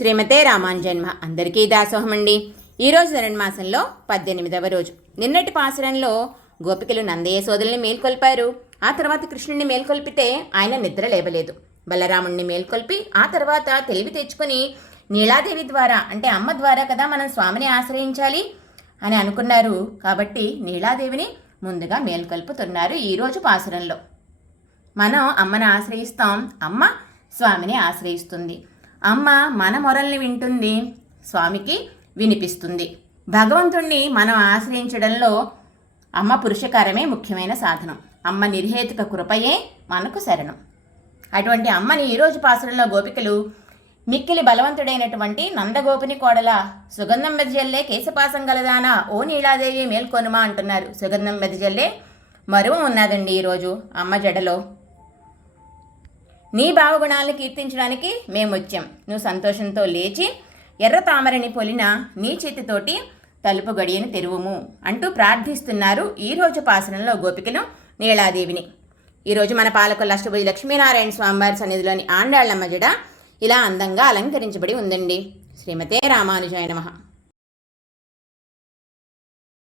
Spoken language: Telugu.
శ్రీమతే రామానుజన్మ. అందరికీ దాసోహం అండి ఈరోజు ధరణమాసంలో పద్దెనిమిదవ రోజు. నిన్నటి పాసురంలో గోపికలు నందయ్య సోదరుల్ని మేల్కొల్పారు. ఆ తర్వాత కృష్ణుడిని మేల్కొల్పితే ఆయన నిద్ర లేవలేదు. బలరాముణ్ణి మేల్కొల్పి ఆ తర్వాత తెలివి తెచ్చుకొని నీలాదేవి ద్వారా అంటే అమ్మ ద్వారా కదా మనం స్వామిని ఆశ్రయించాలి అని అనుకున్నారు. కాబట్టి నీలాదేవిని ముందుగా మేల్కొల్పుతున్నారు ఈరోజు పాసురంలో మనం అమ్మని ఆశ్రయిస్తాం. అమ్మ స్వామిని ఆశ్రయిస్తుంది. అమ్మ మన మొరల్ని వింటుంది స్వామికి వినిపిస్తుంది. భగవంతుణ్ణి మనం ఆశ్రయించడంలో అమ్మ పురుషకారమే ముఖ్యమైన సాధనం. అమ్మ నిర్హేతుక కృపయే మనకు శరణం. అటువంటి అమ్మని ఈరోజు పాసురంలో గోపికలు మిక్కిలి బలవంతుడైనటువంటి నందగోపిని కోడల సుగంధం మెదజల్లే కేశపాసం గలదానా ఓ నీలాదేవి మేల్కొనుమా అంటున్నారు. సుగంధం మెదజల్లే మరువు ఉన్నదండి ఈరోజు అమ్మ జడలో. నీ భావగుణాలను కీర్తించడానికి మేము వచ్చాం నువ్వు సంతోషంతో లేచి ఎర్ర తామరని పొలిన నీ చేతితోటి తలుపు గడియను తెరువుము అంటూ ప్రార్థిస్తున్నారు ఈరోజు పాసనంలో గోపికను నీలాదేవిని. ఈరోజు మన పాలకుల అష్టభుజి లక్ష్మీనారాయణ స్వామివారి సన్నిధిలోని ఆండాళ్ళమ్మ జడ ఇలా అందంగా అలంకరించబడి ఉందండి. శ్రీమతే రామానుజాయ నమః.